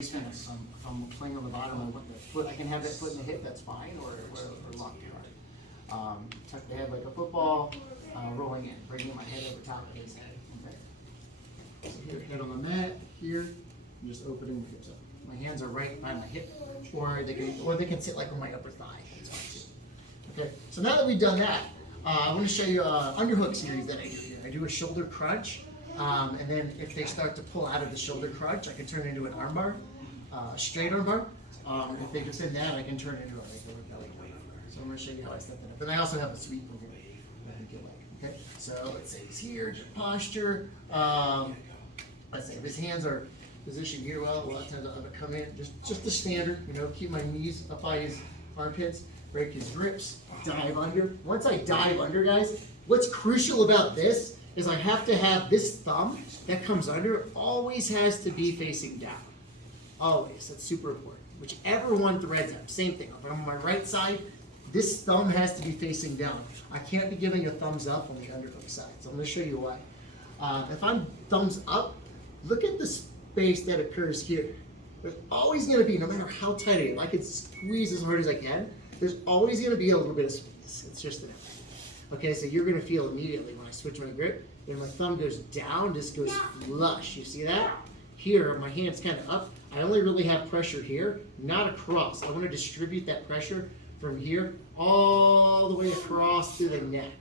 If I'm playing on the bottom, I want the foot. I can have that foot in the hip. That's fine, or locked hard. Tuck the head like a football, rolling in, bringing my head over top of his head. Okay. So here, head on the mat. Here, I'm just opening the hips up. My hands are right by my hip, or they can sit like on my upper thigh. That's fine too. Okay. So now that we've done that, I want to show you an underhook series that I do here. I do a shoulder crunch. And then if they start to pull out of the shoulder crunch, I can turn it into an arm bar, straight arm bar. If they defend that, I can turn it into a regular belly bar. So I'm going to show you how I set that up. And I also have a sweep over here. Okay, so let's say he's here, good posture. Let's say if his hands are positioned here well, a lot of times I'll have it come in, just the standard, keep my knees up by his armpits, break his grips, dive under. Once I dive under, guys, what's crucial about this is I have to have this thumb that comes under always has to be facing down. Always. That's super important. Whichever one threads up, same thing. If I'm on my right side, this thumb has to be facing down. I can't be giving a thumbs up on the underhook side. So I'm going to show you why. If I'm thumbs up, look at the space that occurs here. There's always going to be, no matter how tight I am, I can squeeze as hard as I can. There's always going to be a little bit of space. It's just that. Okay, so you're going to feel immediately when I switch my grip, and my thumb goes down, this goes flush. You see that? Here, my hand's kind of up. I only really have pressure here, not across. I want to distribute that pressure from here all the way across to the neck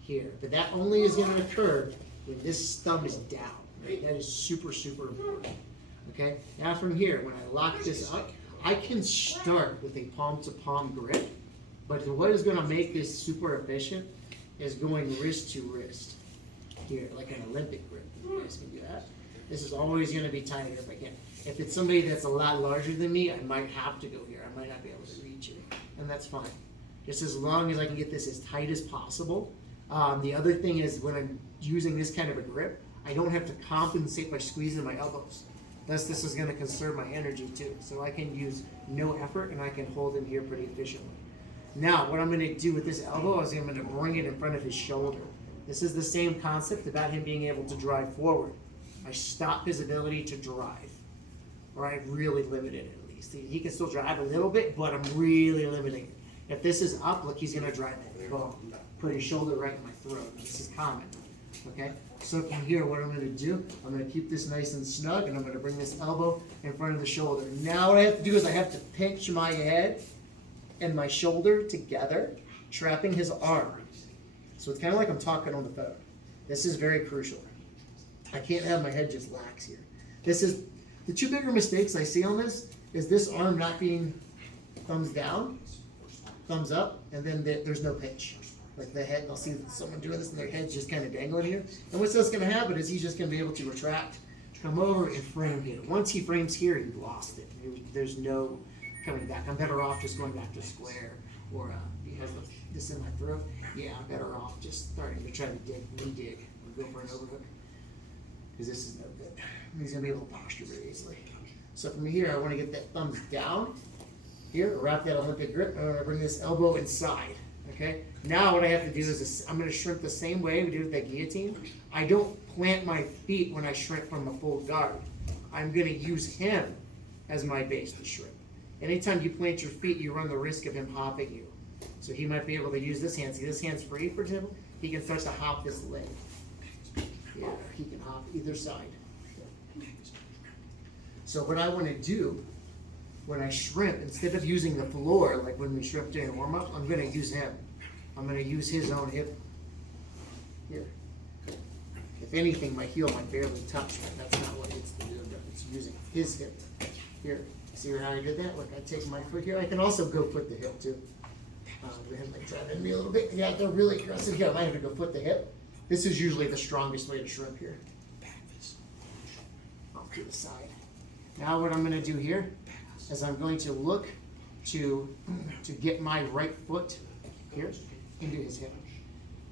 here. But that only is going to occur when this thumb is down. Right? That is super, super important. Okay, now from here, when I lock this up, I can start with a palm-to-palm grip, but what is going to make this super efficient is going wrist to wrist here, like an Olympic grip. You guys can do that. This is always going to be tighter if I can. If it's somebody that's a lot larger than me, I might have to go here. I might not be able to reach it, and that's fine. Just as long as I can get this as tight as possible. The other thing is when I'm using this kind of a grip, I don't have to compensate by squeezing my elbows. Thus, this is going to conserve my energy too. So I can use no effort, and I can hold him here pretty efficiently. Now, what I'm going to do with this elbow is I'm going to bring it in front of his shoulder. This is the same concept about him being able to drive forward. I stop his ability to drive, or I really limit it at least. He can still drive a little bit, but I'm really limiting it. If this is up, look, he's going to drive it. Boom. Put his shoulder right in my throat. This is common. Okay? So from here, what I'm going to do, I'm going to keep this nice and snug, and I'm going to bring this elbow in front of the shoulder. Now what I have to do is I have to pinch my head and my shoulder together, trapping his arm. So it's kind of like I'm talking on the phone. This is very crucial. I can't have my head just lax here. This is the two bigger mistakes I see on this arm not being thumbs down, thumbs up, and then there's no pinch. Like the head, I'll see someone doing this and their head's just kind of dangling here. And what's that's going to happen is he's just going to be able to retract, come over and frame here. Once he frames here, he lost it. There's no coming back. I'm better off just going back to square, or because of this in my throat. Yeah, I'm better off just starting to try to dig or go for an overhook, because this is no good. He's gonna be able to posture very easily. So from here, I want to get that thumbs down here, wrap that Olympic grip, and I'm gonna bring this elbow inside. Okay. Now what I have to do is I'm gonna shrimp the same way we did with that guillotine. I don't plant my feet when I shrimp from a full guard. I'm gonna use him as my base to shrimp. Anytime you plant your feet, you run the risk of him hopping you. So he might be able to use this hand. See, this hand's free, for example. He can start to hop this leg. Yeah, he can hop either side. So what I want to do when I shrimp, instead of using the floor, like when we shrimp during warm-up, I'm going to use him. I'm going to use his own hip here. If anything, my heel might barely touch, but that's not what it's to do. It's using his hip here. See how I did that? Look, I take my foot here. I can also go foot the hip too. Go ahead and like drive in me a little bit. Yeah, they're really aggressive here. I might have to go foot the hip. This is usually the strongest way to shrimp here. Off to the side. Now what I'm going to do here is I'm going to look to get my right foot here into his hip.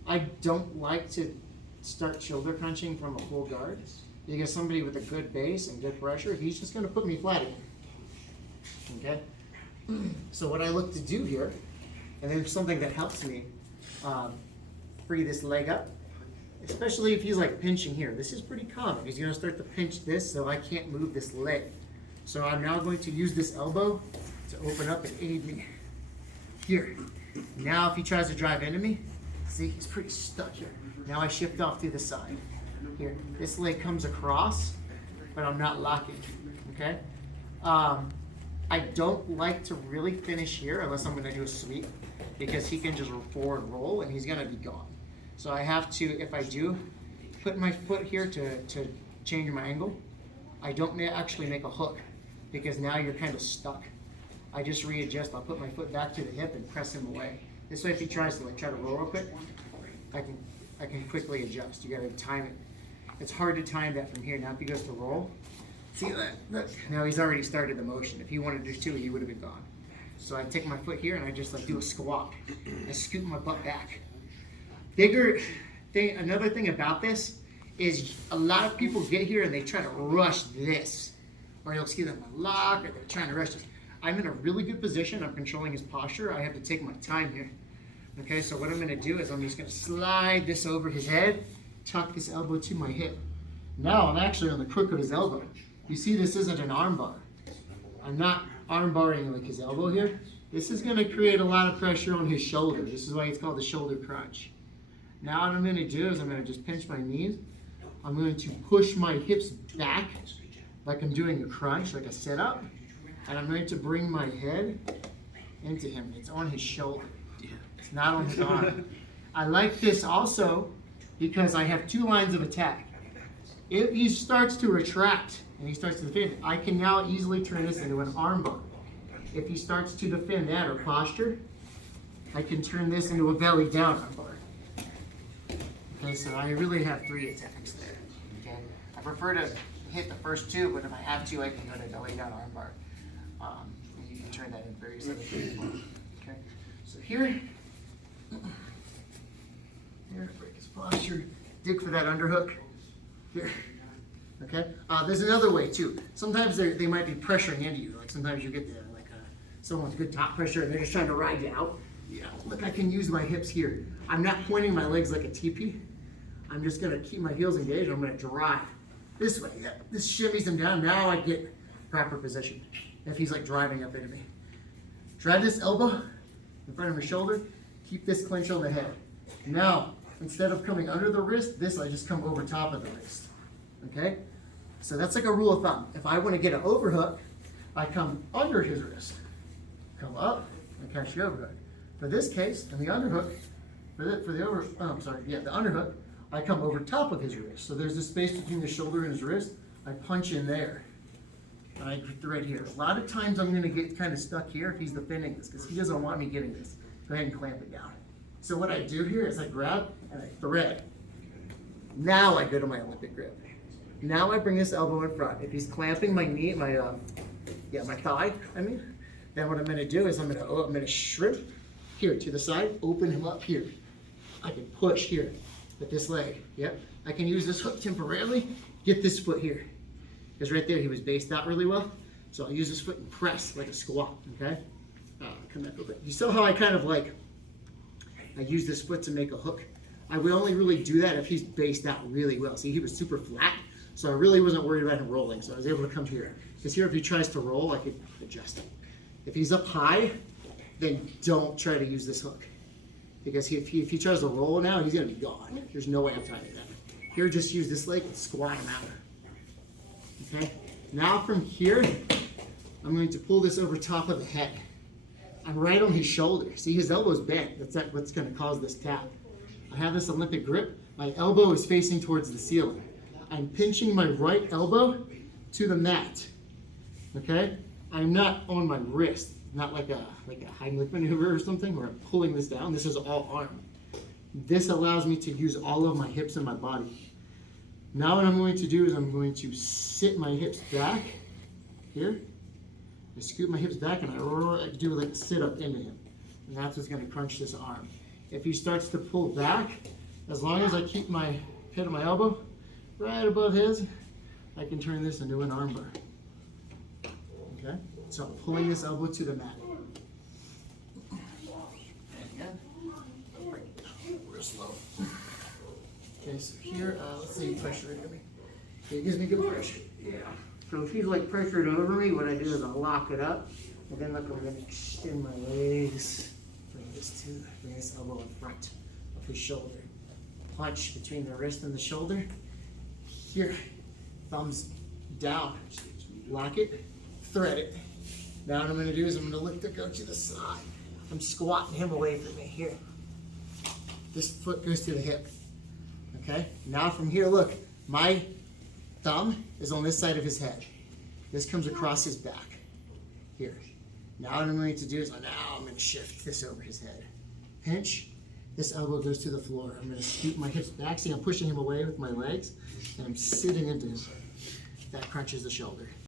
I don't like to start shoulder crunching from a full guard, because somebody with a good base and good pressure, he's just going to put me flat again. Okay, so what I look to do here, and then something that helps me free this leg up, especially if he's like pinching here. This is pretty common. He's going to start to pinch this, so I can't move this leg. So I'm now going to use this elbow to open up and aid me. Here. Now if he tries to drive into me, see, he's pretty stuck here. Now I shift off to the side. Here, this leg comes across, but I'm not locking, okay? I don't like to really finish here unless I'm gonna do a sweep, because he can just forward roll and he's gonna be gone. So I have to, if I do, put my foot here to change my angle. I don't actually make a hook, because now you're kind of stuck. I just readjust. I'll put my foot back to the hip and press him away. This way, if he tries to try to roll real quick, I can quickly adjust. You gotta time it. It's hard to time that from here. Now if he goes to roll, see that? Look, now he's already started the motion. If he wanted to do two, he would have been gone. So I take my foot here and I just do a squat. I scoop my butt back. Another thing about this is a lot of people get here and they try to rush this. Or you'll see them lock, or they're trying to rush this. I'm in a really good position. I'm controlling his posture. I have to take my time here. Okay, so what I'm gonna do is I'm just gonna slide this over his head, tuck this elbow to my hip. Now I'm actually on the crook of his elbow. You see, this isn't an arm bar. I'm not arm barring like his elbow here. This is gonna create a lot of pressure on his shoulder. This is why it's called the shoulder crunch. Now what I'm gonna do is I'm gonna just pinch my knees. I'm going to push my hips back like I'm doing a crunch, like a sit-up. And I'm going to bring my head into him. It's on his shoulder. It's not on his arm. I like this also because I have two lines of attack. If he starts to retract and he starts to defend, I can now easily turn this into an arm bar. If he starts to defend that or posture, I can turn this into a belly down arm bar. Okay, so I really have three attacks there. Okay, I prefer to hit the first two, but if I have to, I can go to belly down arm bar. You can turn that in various other things as well. Okay, so here, break his posture, dig for that underhook. Here, okay. There's another way too. Sometimes they might be pressuring into you. Like sometimes you get someone's good top pressure and they're just trying to ride you out. Yeah, look, I can use my hips here. I'm not pointing my legs like a teepee. I'm just gonna keep my heels engaged. I'm gonna drive this way. Yeah, this shimmies him down. Now I get proper position. If he's driving up into me, drive this elbow in front of his shoulder. Keep this clench on the head. Now, instead of coming under the wrist, I just come over top of the wrist. Okay? So that's like a rule of thumb. If I want to get an overhook, I come under his wrist, come up, and catch the overhook. For this case, in the underhook, the underhook, I come over top of his wrist. So there's this space between the shoulder and his wrist. I punch in there. And I thread here. A lot of times I'm going to get kind of stuck here if he's defending this because he doesn't want me getting this. Go ahead and clamp it down. So what I do here is I grab and I thread. Now I go to my Olympic grip. Now I bring this elbow in front. If he's clamping my knee, my thigh, then what I'm going to do is I'm going to shrimp here to the side, open him up here. I can push here with this leg. Yep. I can use this hook temporarily, get this foot here. Because right there he was based out really well. So I'll use this foot and press like a squat, okay? Come back a little bit. You saw how I I use this foot to make a hook. I would only really do that if he's based out really well. See, he was super flat, so I really wasn't worried about him rolling. So I was able to come here. Because here if he tries to roll, I could adjust it. If he's up high, then don't try to use this hook. Because if he tries to roll now, he's gonna be gone. There's no way I'm tying that. Here, just use this leg and squat him out. Okay, now from here, I'm going to pull this over top of the head. I'm right on his shoulder. See, his elbow's bent. That's what's going to cause this tap. I have this Olympic grip. My elbow is facing towards the ceiling. I'm pinching my right elbow to the mat. Okay, I'm not on my wrist, not like a Heimlich maneuver or something where I'm pulling this down. This is all arm. This allows me to use all of my hips and my body. Now what I'm going to do is I'm going to sit my hips back here. I scoot my hips back and I do like a sit-up into him. And that's what's going to crunch this arm. If he starts to pull back, as long as I keep my head of my elbow right above his, I can turn this into an arm bar. Okay? So I'm pulling this elbow to the mat. And again, bring it down real slow. Okay, so here, let's say you pressure into me. Okay, it gives me good pressure. Yeah. So if he's like pressured over me, what I do is I'll lock it up, and then look, I'm gonna extend my legs, bring this elbow in front of his shoulder. Punch between the wrist and the shoulder. Here, thumbs down, lock it, thread it. Now what I'm gonna do is I'm gonna look to go to the side. I'm squatting him away from me, here. This foot goes to the hip, okay? Now from here, look, my thumb is on this side of his head. This comes across his back, here. Now what I'm going to do is, now I'm going to shift this over his head. Pinch, this elbow goes to the floor. I'm going to scoot my hips back, see I'm pushing him away with my legs, and I'm sitting into him. That crunches the shoulder.